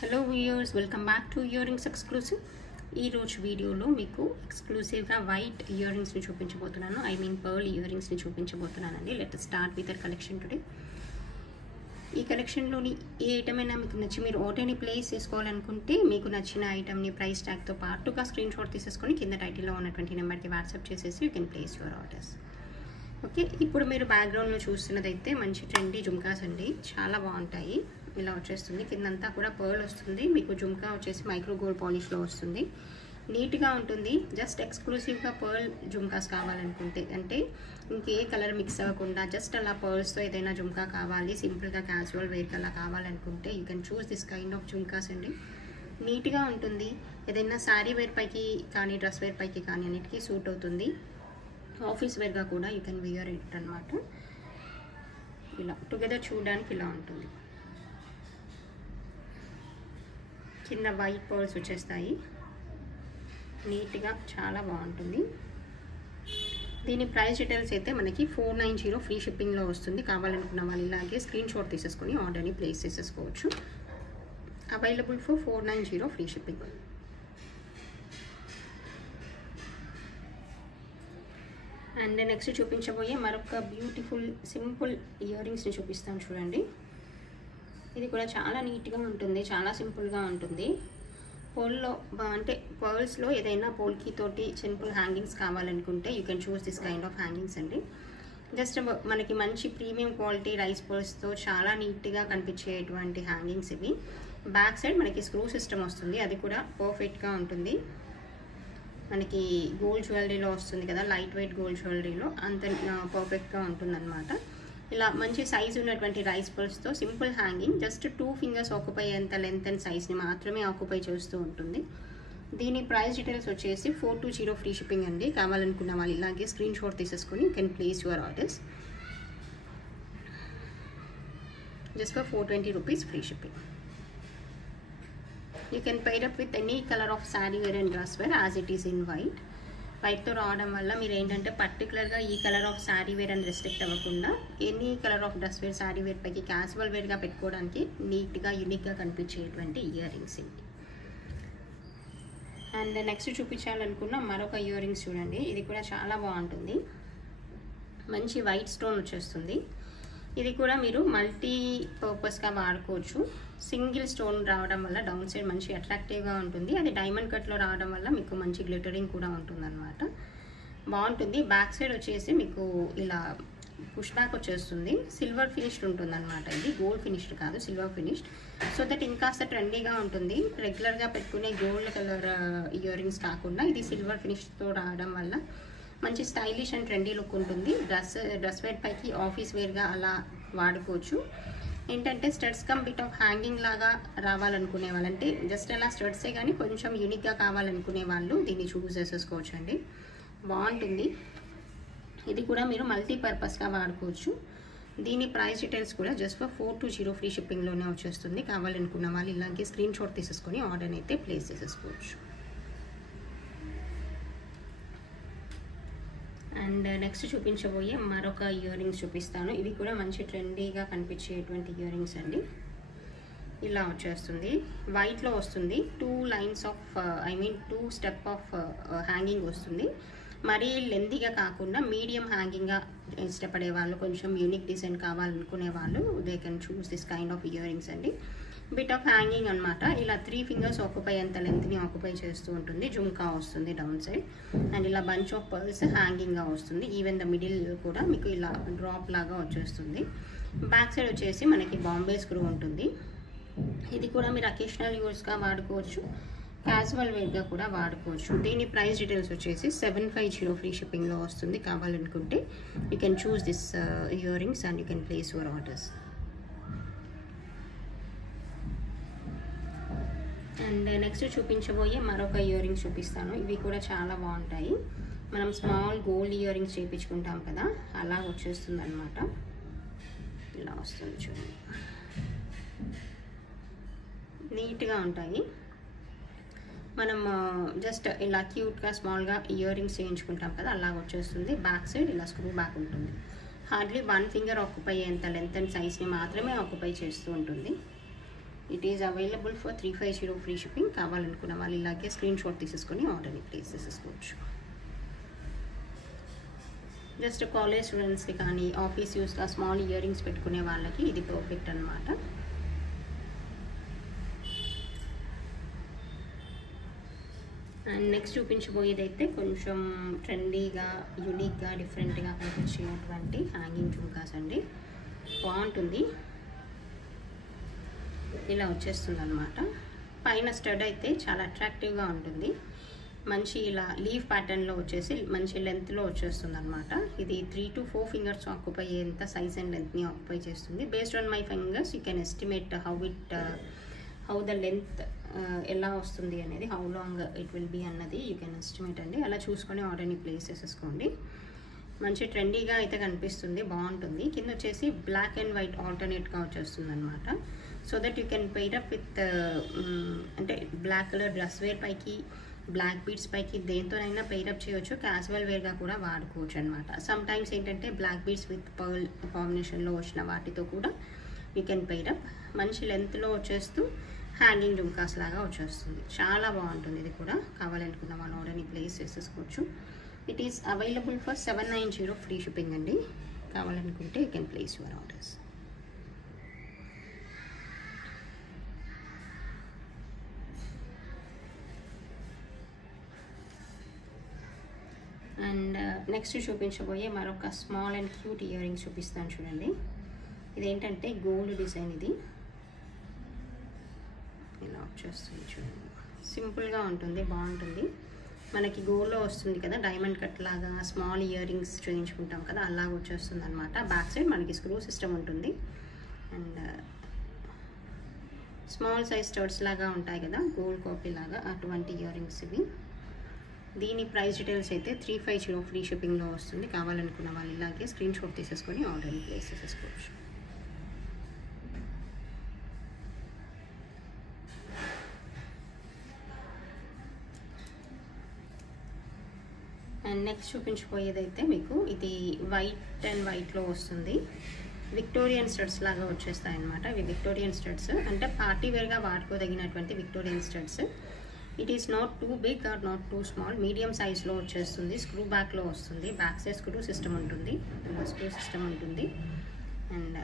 Hello viewers, welcome back to earrings exclusive. ఈ రోజు వీడియోలో మీకు ఎక్స్క్లూసివ్గా వైట్ ఇయర్ రింగ్స్ని చూపించబోతున్నాను. పర్ల్ ఇయర్ రింగ్స్ని చూపించబోతున్నానండి. Let start with their collection today. ఈ కలెక్షన్లోని ఏ ఐటమ్ అయినా మీకు నచ్చి మీరు ఆర్డర్ని ప్లేస్ చేసుకోవాలనుకుంటే మీకు నచ్చిన ఐటమ్ని ప్రైస్ ట్యాగ్తో పాటుగా స్క్రీన్ షాట్ తీసేసుకొని కింద టైటిల్లో ఉన్నటువంటి నెంబర్కి వాట్సాప్ చేసేసి you can place your orders. Okay, ఇప్పుడు మీరు బ్యాక్గ్రౌండ్లో చూస్తున్నదైతే మంచి ట్రెండీ జుమ్కాస్ అండి. చాలా బాగుంటాయి. ఇలా వచ్చేస్తుంది, కిందంతా కూడా పర్ల్ వస్తుంది. మీకు జుమ్కా వచ్చేసి మైక్రో గోల్డ్ పాలిష్లో వస్తుంది. నీట్గా ఉంటుంది. జస్ట్ ఎక్స్క్లూసివ్గా పర్ల్ జుమ్కాస్ కావాలనుకుంటే, అంటే ఇంకే కలర్ మిక్స్ అవ్వకుండా జస్ట్ అలా పర్ల్స్తో ఏదైనా జుమ్కా కావాలి, సింపుల్గా క్యాజువల్ వేర్ అలా కావాలనుకుంటే you can choose this kind of jhumkas అండి. నీట్గా ఉంటుంది. ఏదైనా శారీ వేర్ పైకి కానీ డ్రెస్ వేర్ పైకి కానీ అన్నిటికీ సూట్ అవుతుంది. ఆఫీస్ వేర్గా కూడా యూ కెన్ వియర్ ఇట్ అనమాట. ఇలా టుగెదర్ చూడడానికి ఇలా ఉంటుంది. కింద వైట్ పర్ల్స్ వచ్చేస్తాయి. నీట్గా చాలా బాగుంటుంది. దీని ప్రైస్ డీటెయిల్స్ అయితే మనకి 490 ఫ్రీ షిప్పింగ్లో వస్తుంది. కావాలనుకున్న వాళ్ళు ఇలాగే స్క్రీన్ షాట్ తీసేసుకొని ఆర్డర్ని ప్లేస్ చేసేసుకోవచ్చు. Available for 490 free shipping. And next చూపించబోయే మరొక బ్యూటిఫుల్ సింపుల్ ఇయర్ రింగ్స్ని చూపిస్తాను చూడండి. ఇది కూడా చాలా నీట్గా ఉంటుంది, చాలా సింపుల్గా ఉంటుంది. పోల్లో అంటే పర్ల్స్లో ఏదైనా పోల్కి తోటి సింపుల్ హ్యాంగింగ్స్ కావాలనుకుంటే you can choose this kind of hangings అండి. జస్ట్ మనకి మంచి ప్రీమియం క్వాలిటీ రైస్ పర్ల్స్తో చాలా నీట్గా కనిపించేటువంటి హ్యాంగింగ్స్ ఇవి. బ్యాక్ సైడ్ మనకి స్క్రూ సిస్టమ్ వస్తుంది, అది కూడా పర్ఫెక్ట్గా ఉంటుంది. మనకి గోల్డ్ జ్యువెలరీలో వస్తుంది కదా, లైట్ వెయిట్ గోల్డ్ జ్యువెలరీలో అంత పర్ఫెక్ట్గా ఉంటుందన్నమాట. ఇలా మంచి సైజ్ ఉన్నటువంటి రైస్ పర్ల్స్తో simple hanging, just 2 fingers occupy అయ్యేంత లెంత్ అండ్ సైజ్ని మాత్రమే ఆక్యుపై చేస్తూ ఉంటుంది. దీని ప్రైస్ డీటెయిల్స్ వచ్చేసి 420 ఫ్రీ షిప్పింగ్ అండి. కావాలనుకున్న వాళ్ళు ఇలాగే స్క్రీన్ షాట్ తీసేసుకొని you can place your orders. Just for 420 rupees free shipping. You can pair up with any color of saree wear and dress wear as it is in white. వైట్తో రావడం వల్ల మీరు ఏంటంటే పర్టికులర్గా ఈ కలర్ ఆఫ్ శారీ వేర్ అని restrict అవ్వకుండా any colour of dress wear sari wear పైకి క్యాజువల్ వేర్గా పెట్టుకోవడానికి నీట్గా యూనిక్గా కనిపించేటువంటి ఇయర్ రింగ్స్ ఇవి. అండ్ నెక్స్ట్ చూపించాలనుకున్న మరొక ఇయర్ రింగ్స్ చూడండి. ఇది కూడా చాలా బాగుంటుంది. మంచి వైట్ స్టోన్ వచ్చేస్తుంది. ఇది కూడా మీరు మల్టీ పర్పస్గా వాడుకోవచ్చు. సింగిల్ స్టోన్ రావడం వల్ల డౌన్ సైడ్ మంచి అట్రాక్టివ్గా ఉంటుంది. అది డైమండ్ కట్లో రావడం వల్ల మీకు మంచి గ్లిటరింగ్ కూడా ఉంటుందన్నమాట. బాగుంటుంది. బ్యాక్ సైడ్ వచ్చేసి మీకు ఇలా పుష్ బ్యాక్ వచ్చేస్తుంది. సిల్వర్ ఫినిష్డ్ ఉంటుందన్నమాట. ఇది గోల్డ్ ఫినిష్డ్ కాదు, సిల్వర్ ఫినిష్డ్. సో దట్ ఇంకాస్త ట్రెండీగా ఉంటుంది. రెగ్యులర్గా పెట్టుకునే గోల్డ్ కలర్ ఇయర్ రింగ్స్ కాకుండా ఇది సిల్వర్ ఫినిష్తో రావడం వల్ల మంచి స్టైలిష్ అండ్ ట్రెండీ లుక్ ఉంటుంది. డ్రెస్ వేర్ పైకి ఆఫీస్ వేర్గా అలా వాడుకోవచ్చు. ఏంటంటే studs come bit of hanging లాగా రావాలనుకునే వాళ్ళు, అంటే జస్ట్ అలా స్టడ్సే కానీ కొంచెం యూనిక్గా కావాలనుకునే వాళ్ళు దీన్ని చూస్ చేసేసుకోవచ్చు అండి. బాగుంటుంది. ఇది కూడా మీరు మల్టీపర్పస్గా వాడుకోవచ్చు. దీని ప్రైస్ డీటెయిల్స్ కూడా జస్ట్ ఫర్ 420 ఫ్రీ షిప్పింగ్లోనే వచ్చేస్తుంది. కావాలనుకున్న వాళ్ళు ఇలాగే స్క్రీన్ షాట్ తీసేసుకొని ఆర్డర్ని అయితే ప్లేస్ చేసేసుకోవచ్చు. అండ్ నెక్స్ట్ చూపించబోయే మరొక ఇయర్ రింగ్స్ చూపిస్తాను. ఇవి కూడా మంచి ట్రెండీగా కనిపించేటువంటి ఇయర్ రింగ్స్ అండి. ఇలా వచ్చేస్తుంది. వైట్లో వస్తుంది. 2 lines of 2 step of hanging వస్తుంది. మరీ లెంతీగా కాకుండా మీడియం హ్యాంగింగ్గా ఇష్టపడే వాళ్ళు, కొంచెం యూనిక్ డిజైన్ కావాలనుకునే వాళ్ళు they can choose this kind of ear rings అండి. బిట్ ఆఫ్ హ్యాంగింగ్ అనమాట. ఇలా 3 ఫింగర్స్ ఆక్యుపై అంత లెంత్ని ఆక్యుపై చేస్తూ ఉంటుంది. జుమ్కా వస్తుంది డౌన్ సైడ్. అండ్ ఇలా బంచ్ ఆఫ్ పర్ల్స్ హ్యాంగింగ్గా వస్తుంది. ఈవెన్ ద మిడిల్ కూడా మీకు ఇలా డ్రాప్ లాగా వచ్చేస్తుంది. బ్యాక్ సైడ్ వచ్చేసి మనకి బాంబే స్క్రూ ఉంటుంది. ఇది కూడా మీరు అకేషనల్ యూస్గా వాడుకోవచ్చు, క్యాజువల్ వేర్గా కూడా వాడుకోవచ్చు. దీని ప్రైస్ డీటెయిల్స్ వచ్చేసి 750 ఫ్రీ షిప్పింగ్లో వస్తుంది. కావాలనుకుంటే you can choose this earrings and you can place your orders. And next చూపించబోయే మరొక ఇయర్ రింగ్స్ చూపిస్తాను. ఇవి కూడా చాలా బాగుంటాయి. మనం స్మాల్ గోల్డ్ ఇయర్ రింగ్స్ చేయించుకుంటాం కదా, అలా వచ్చేస్తుంది అనమాట. ఇలా వస్తుంది చూడండి. నీట్గా ఉంటాయి. మనం జస్ట్ ఇలా క్యూట్గా స్మాల్గా ఇయర్ రింగ్స్ చేయించుకుంటాం కదా, అలా వచ్చేస్తుంది. బ్యాక్ సైడ్ ఇలా స్క్రూ బ్యాక్ ఉంటుంది. హార్డ్లీ 1 ఫింగర్ ఆక్యుపై అయ్యేంత లెంత్ అండ్ సైజ్ని మాత్రమే ఆక్యుపై చేస్తూ ఉంటుంది. It is available for 350 free shipping. కావాలనుకున్న వాళ్ళు ఇలాగే స్క్రీన్ షాట్ తీసేసుకొని ఆర్డర్ని ప్లేస్ చేసేసుకోవచ్చు. జస్ట్ కాలేజ్ స్టూడెంట్స్కి కానీ ఆఫీస్ యూస్గా స్మాల్ ఇయర్ రింగ్స్ పెట్టుకునే వాళ్ళకి ఇది పర్ఫెక్ట్ అనమాట. అండ్ నెక్స్ట్ చూపించబోయేది అయితే కొంచెం ట్రెండీగా, యూనిక్గా, డిఫరెంట్గా కనిపించేటువంటి హ్యాంగింగ్ జుమ్కాస్ అండి. బాగుంటుంది, ఇలా వచ్చేస్తుంది అనమాట. పైన స్టడ్ అయితే చాలా అట్రాక్టివ్గా ఉంటుంది. మంచి ఇలా లీవ్ ప్యాటర్న్లో వచ్చేసి మంచి లెంత్లో వచ్చేస్తుంది అనమాట. ఇది 3 to 4 ఫింగర్స్ ఆక్యుపై అయ్యేంత సైజ్ అండ్ లెంత్ని ఆక్యుపై చేస్తుంది. Based on my fingers you can estimate how the length ఎలా వస్తుంది అనేది, how long it will be అన్నది యూ కెన్ ఎస్టిమేట్ అండి. అలా చూసుకొని ఆర్డర్ని ప్లేస్ చేసేసుకోండి. మంచి ట్రెండీగా అయితే కనిపిస్తుంది, బాగుంటుంది. కింద వచ్చేసి బ్లాక్ అండ్ వైట్ ఆల్టర్నేట్గా వచ్చేస్తుంది అనమాట. So that you can pair up with అంటే బ్లాక్ కలర్ డ్రెస్ వేర్ పైకి, బ్లాక్ బీడ్స్ పైకి దేంతోనైనా పెయిరప్ చేయొచ్చు. క్యాజువల్ వేర్గా కూడా వాడుకోవచ్చు అనమాట. సమ్ టైమ్స్ ఏంటంటే బ్లాక్ బీడ్స్ విత్ పర్ల్ కాంబినేషన్లో వచ్చిన వాటితో కూడా యూ కెన్ పెయిరప్. మంచి లెంత్లో వచ్చేస్తూ హ్యాంగింగ్ జుమ్కాస్ లాగా వచ్చేస్తుంది. చాలా బాగుంటుంది. ఇది కూడా కావాలనుకున్న వాళ్ళు ఆర్డర్ని ప్లేస్ చేసేసుకోవచ్చు. It is available for 790 free shipping అండి. కావాలనుకుంటే you can place your orders. And next చూపించబోయే మరొక small and cute earrings చూపిస్తాను చూడండి. ఇదేంటంటే గోల్డ్ డిజైన్. ఇది ఇలా వచ్చేస్తుంది చూడండి. సింపుల్గా ఉంటుంది, బాగుంటుంది. మనకి గోల్డ్లో వస్తుంది కదా, డైమండ్ కట్ లాగా స్మాల్ ఇయర్ రింగ్స్ చేయించుకుంటాం కదా, అలాగ వచ్చేస్తుంది అనమాట. బ్యాక్ సైడ్ మనకి స్క్రూ సిస్టమ్ ఉంటుంది. అండ్ స్మాల్ సైజ్ స్టడ్స్ లాగా ఉంటాయి కదా, గోల్డ్ కాపీ లాగా, అటువంటి ఇయర్ రింగ్స్ ఇవి. దీని ప్రైస్ డీటెయిల్స్ అయితే 350 ఫ్రీ షిప్పింగ్లో వస్తుంది. కావాలనుకున్న వాళ్ళు ఇలాగే స్క్రీన్ షాట్ తీసేసుకొని ఆర్డర్ని ప్లేస్ చేసేసుకోవచ్చు. అండ్ నెక్స్ట్ చూపించిపోయేదైతే మీకు ఇది వైట్ అండ్ వైట్లో వస్తుంది. విక్టోరియన్ స్టడ్స్ లాగా వచ్చేస్తాయి అనమాట. ఇవి విక్టోరియన్ స్టడ్స్ అంటే పార్టీ వేర్గా వాడుకోదగినటువంటి Victorian studs. It is not too big or not too small, medium సైజ్లో వచ్చేస్తుంది. స్క్రూ బ్యాక్లో వస్తుంది. బ్యాక్ సైడ్ స్క్రూ సిస్టమ్ ఉంటుంది, స్క్రూ సిస్టమ్ ఉంటుంది. అండ్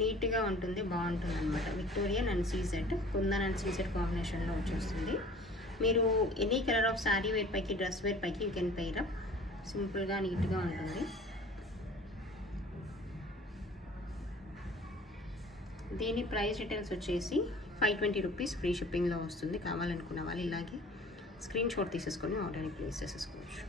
నీట్గా ఉంటుంది, బాగుంటుంది అనమాట. Victorian and CZ, kundan and CZ కాంబినేషన్లో వచ్చేస్తుంది. మీరు any colour of sari wear పైకి, డ్రెస్ వేర్ పైకి యూ కెన్ పెయిర్ అప్. సింపుల్గా నీట్గా ఉంటుంది. దీని ప్రైస్ డీటెయిల్స్ వచ్చేసి 520 రూపీస్ ఫ్రీ షిప్పింగ్లో వస్తుంది. కావాలనుకున్న వాళ్ళు ఇలాగే స్క్రీన్ షాట్ తీసేసుకొని ఆర్డర్ని ప్లేస్ చేసేసుకోవచ్చు.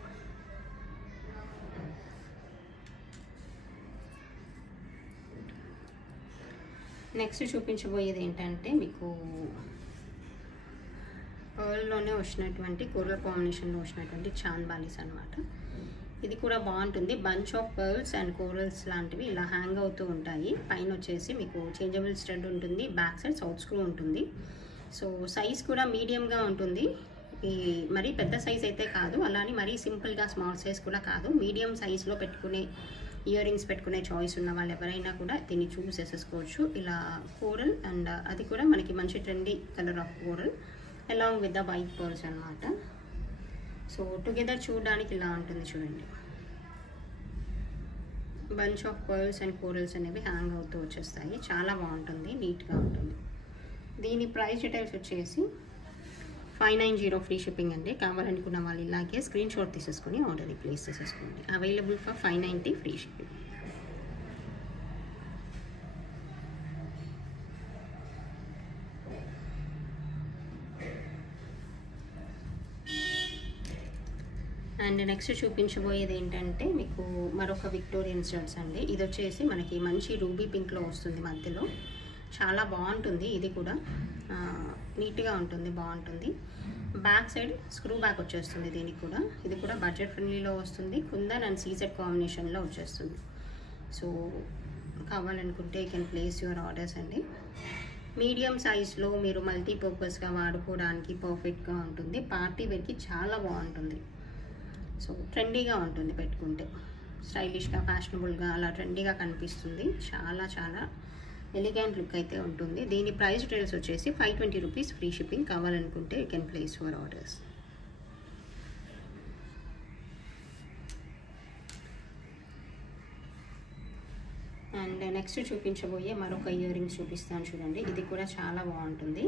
నెక్స్ట్ చూపించబోయేది ఏంటంటే మీకు పర్ల్లోనే వచ్చినటువంటి కోరల్ కాంబినేషన్లో వచ్చినటువంటి చాంద్ బాలీస్ అనమాట. ఇది కూడా బాగుంటుంది. Bunch of pearls and corals లాంటివి ఇలా హ్యాంగ్ అవుతూ ఉంటాయి. పైన వచ్చేసి మీకు చేంజబుల్ స్టడ్ ఉంటుంది. బ్యాక్ సైడ్ సౌత్ స్క్రూ ఉంటుంది. సో సైజ్ కూడా మీడియంగా ఉంటుంది. ఈ మరీ పెద్ద సైజ్ అయితే కాదు, అలానే మరీ సింపుల్గా స్మాల్ సైజ్ కూడా కాదు. మీడియం సైజ్లో పెట్టుకునే ఇయర్ రింగ్స్ పెట్టుకునే చాయిస్ ఉన్న వాళ్ళు ఎవరైనా కూడా దీన్ని చూస్ చేసేసుకోవచ్చు. ఇలా కోరల్ అండ్ అది కూడా మనకి మంచి trendy colour of coral along with the white pearls అనమాట. సో టుగెదర్ చూడడానికి ఇలా ఉంటుంది చూడండి. Bunch of pearls and corals అనేవి హ్యాంగ్ అవుతూ వచ్చేస్తాయి. చాలా బాగుంటుంది, నీట్గా ఉంటుంది. దీని ప్రైస్ డీటెయిల్స్ వచ్చేసి 590 ఫ్రీ షిప్పింగ్ అండి. కావాలనుకున్న వాళ్ళు ఇలాగే స్క్రీన్ షాట్ తీసేసుకొని ఆర్డర్ని ప్లేస్ చేసేసుకోండి. Available for 590 free shipping. And next చూపించబోయేది ఏంటంటే మీకు మరొక విక్టోరియన్ స్టడ్స్ అండి. ఇది వచ్చేసి మనకి మంచి రూబీ పింక్లో వస్తుంది మధ్యలో. చాలా బాగుంటుంది. ఇది కూడా నీట్గా ఉంటుంది, బాగుంటుంది. బ్యాక్ సైడ్ స్క్రూ బ్యాక్ వచ్చేస్తుంది దీనికి కూడా. ఇది కూడా బడ్జెట్ ఫ్రెండ్లీలో వస్తుంది. కుందన్ అండ్ సీజెడ్ కాంబినేషన్లో వచ్చేస్తుంది. సో కావాలనుకుంటే you can place your orders అండి. మీడియం సైజ్లో మీరు మల్టీపర్పస్గా వాడుకోవడానికి పర్ఫెక్ట్గా ఉంటుంది. పార్టీ వేర్కి చాలా బాగుంటుంది. సో ట్రెండీగా ఉంటుంది, పెట్టుకుంటే స్టైలిష్గా, ఫ్యాషనబుల్గా అలా ట్రెండీగా కనిపిస్తుంది. చాలా చాలా ఎలిగెంట్ లుక్ అయితే ఉంటుంది. దీని ప్రైస్ డీటెయిల్స్ వచ్చేసి 520 రూపీస్, ఫ్రీ షిప్పింగ్. కావాలనుకుంటే you can place your orders. And next చూపించబోయే మరొక ఇయర్ రింగ్స్ చూపిస్తాను చూడండి. ఇది కూడా చాలా బాగుంటుంది.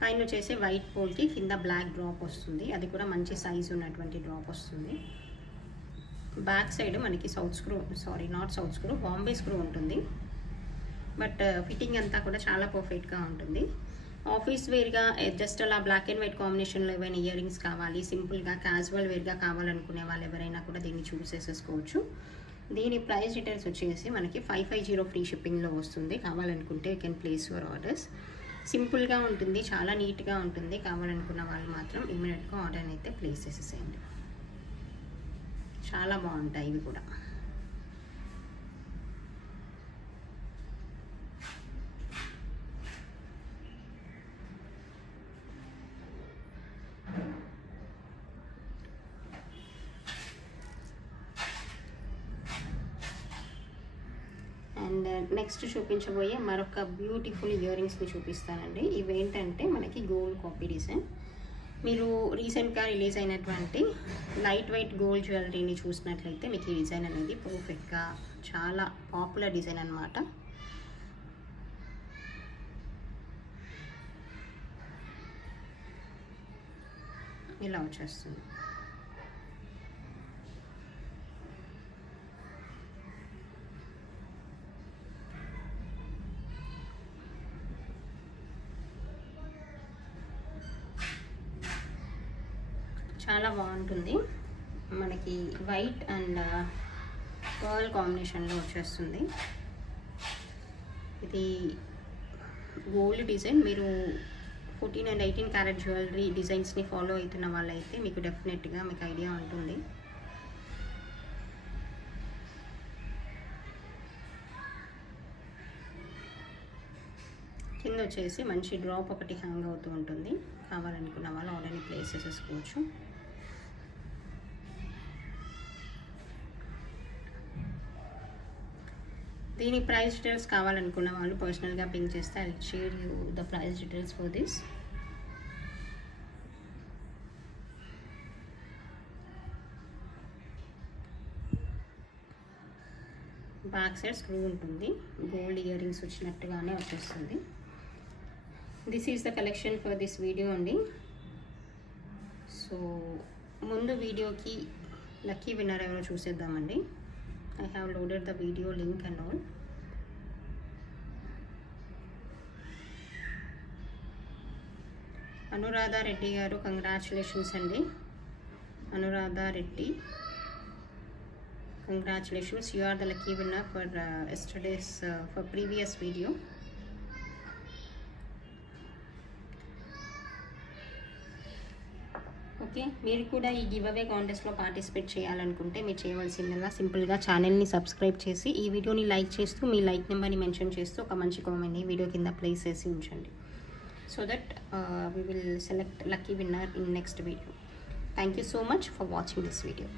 పైన వచ్చేసి వైట్ పోల్కి కింద బ్లాక్ డ్రాప్ వస్తుంది. అది కూడా మంచి సైజు ఉన్నటువంటి డ్రాప్ వస్తుంది. బ్యాక్ సైడ్ మనకి not south screw, Bombay screw ఉంటుంది. బట్ ఫిట్టింగ్ అంతా కూడా చాలా పర్ఫెక్ట్గా ఉంటుంది. ఆఫీస్ వేర్గా జస్ట్ అలా బ్లాక్ అండ్ వైట్ కాంబినేషన్లో ఏవైనా ఇయర్ రింగ్స్ కావాలి, సింపుల్గా క్యాజువల్ వేర్గా కావాలనుకునే వాళ్ళు ఎవరైనా కూడా దీన్ని చూస్ చేసేసుకోవచ్చు. దీని ప్రైస్ డీటెయిల్స్ వచ్చేసి మనకి 550 ఫ్రీ షిప్పింగ్లో వస్తుంది. కావాలనుకుంటే you can place your orders. సింపుల్గా ఉంటుంది, చాలా నీట్గా ఉంటుంది. కావాలనుకున్న వాళ్ళు మాత్రం ఇమ్మీడియట్గా ఆర్డర్ అయితే ప్లేస్ చేసేసేయండి. చాలా బాగుంటాయి ఇవి కూడా. అండ్ నెక్స్ట్ చూపించబోయే మరొక బ్యూటిఫుల్ ఇయర్ రింగ్స్ని చూపిస్తానండి. ఇవేంటంటే మనకి గోల్డ్ కాపీ డిజైన్. మీరు రీసెంట్గా రిలీజ్ అయినటువంటి లైట్ వెయిట్ గోల్డ్ జ్యువెలరీని చూసినట్లయితే మీకు ఈ డిజైన్ అనేది పర్ఫెక్ట్గా చాలా పాపులర్ డిజైన్ అన్నమాట. ఇలా వచ్చేస్తుంది. చాలా బాగుంటుంది. మనకి వైట్ అండ్ పర్ల్ కాంబినేషన్లో వచ్చేస్తుంది. ఇది గోల్డ్ డిజైన్. మీరు 14 and 18 క్యారెట్ జ్యువెలరీ డిజైన్స్ని ఫాలో అవుతున్న వాళ్ళైతే మీకు డెఫినెట్గా మీకు ఐడియా ఉంటుంది. కింద వచ్చేసి మంచి డ్రాప్ ఒకటి హ్యాంగ్ అవుతూ ఉంటుంది. కావాలనుకున్న వాళ్ళు ఆర్డర్ని ప్లేస్ చేసేసుకోవచ్చు. దీని ప్రైస్ డీటెయిల్స్ కావాలనుకున్న వాళ్ళు పర్సనల్గా పింక్ చేస్తే I will share you the price details for this. Back side screw ఉంటుంది. గోల్డ్ ఇయర్ రింగ్స్ వచ్చినట్టుగానే వచ్చేస్తుంది. This is the collection for this video అండి. సో ముందు వీడియోకి లక్కీ విన్నర్ ఎవరో చూసేద్దామండి. I have loaded the video link and all. Anuradha Reddy garu, congratulations andi. Anuradha Reddy, congratulations, you are the lucky winner for yesterday's for previous video. Okay, మీరు కూడా ఈ give away కాంటెస్ట్లో participate చేయాలనుకుంటే మీరు చేయవలసిందల్లా సింపుల్గా ఛానల్ని సబ్స్క్రైబ్ చేసి ఈ వీడియోని లైక్ చేస్తూ మీ లైక్ నెంబర్ని మెన్షన్ చేస్తూ ఒక మంచి కామెంట్ని వీడియో కింద ప్లేస్ చేసి ఉంచండి. So that we will select lucky winner in next video. Thank you so much for watching this video.